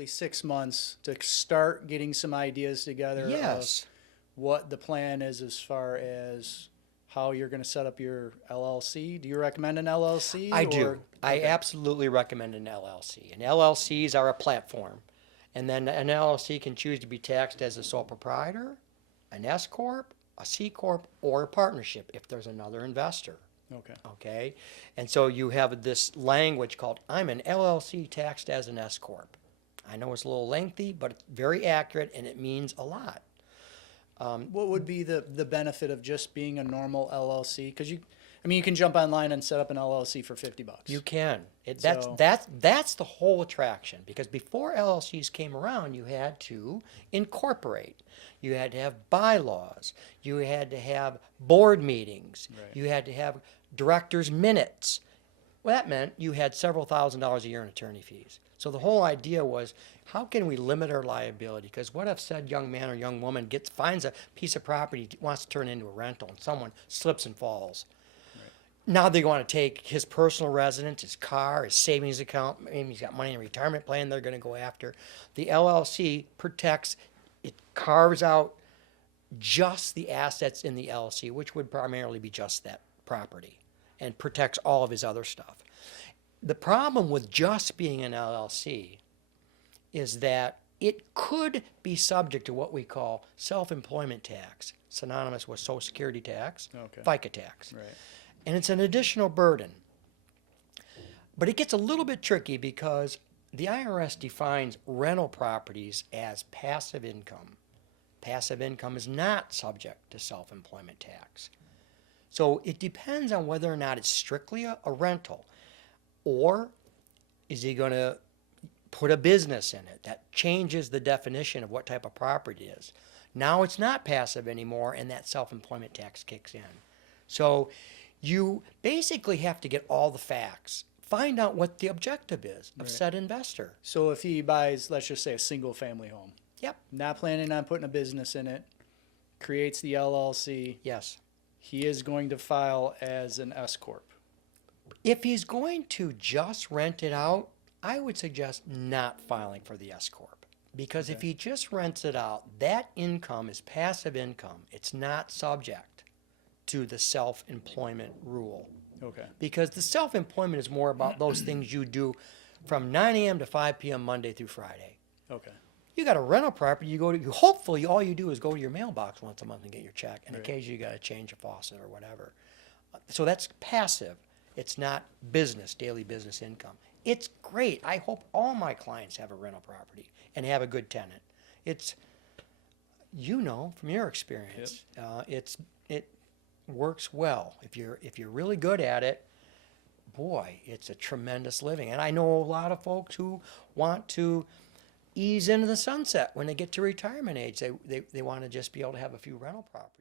roughly 6 months to start getting some ideas together Yes. of what the plan is as far as how you're going to set up your LLC. Do you recommend an LLC? I do. Or? I Okay. absolutely recommend an LLC. And LLCs are a platform. And then an LLC can choose to be taxed as a sole proprietor, an S Corp, a C Corp, or a partnership if there's another investor. Okay. Okay? And so you have this language called, I'm an LLC taxed as an S Corp. I know it's a little lengthy, but it's very accurate and it means a lot. What would be the benefit of just being a normal LLC? Because you can jump online and set up an LLC for $50. You can. So- That's the whole attraction. Because before LLCs came around, you had to incorporate. You had to have bylaws. You had to have board meetings. Right. You had to have directors' minutes. Well, that meant you had several $1,000s a year in attorney fees. So the whole idea was, how can we limit our liability? Because what if said young man or young woman finds a piece of property, wants to turn it into a rental, and someone slips and falls? Now they want to take his personal residence, his car, his savings account, maybe he's got money in a retirement plan they're going to go after. The LLC protects, it carves out just the assets in the LLC, which would primarily be just that property, and protects all of his other stuff. The problem with just being an LLC is that it could be subject to what we call self-employment tax, synonymous with Social Security tax, Okay. FICA tax. Right. And it's an additional burden. But it gets a little bit tricky because the IRS defines rental properties as passive income. Passive income is not subject to self-employment tax. So it depends on whether or not it's strictly a rental, or is he going to put a business in it? That changes the definition of what type of property it is. Now it's not passive anymore, and that self-employment tax kicks in. So you basically have to get all the facts, find out what the objective is of Right. said investor. So if he buys, let's just say, a single family home, Yep. not planning on putting a business in it, creates the LLC, Yes. he is going to file as an S Corp. If he's going to just rent it out, I would suggest not filing for the S Corp. Because if Okay. he just rents it out, that income is passive income. It's not subject to the self-employment rule. Okay. Because the self-employment is more about those things you do from 9 a.m. to 5 p.m. Monday through Friday. Okay. You got a rental property, hopefully all you do is go to your mailbox once a month and get your check, and Right. occasionally you got to change a faucet or whatever. So that's passive. It's not business, daily business income. It's great. I hope all my clients have a rental property and have a good tenant. It's, from your experience, it works well. If you're really good at it, boy, it's a tremendous living. And I know a lot of folks who want to ease into the sunset when they get to retirement age. They want to just be able to have a few rental properties.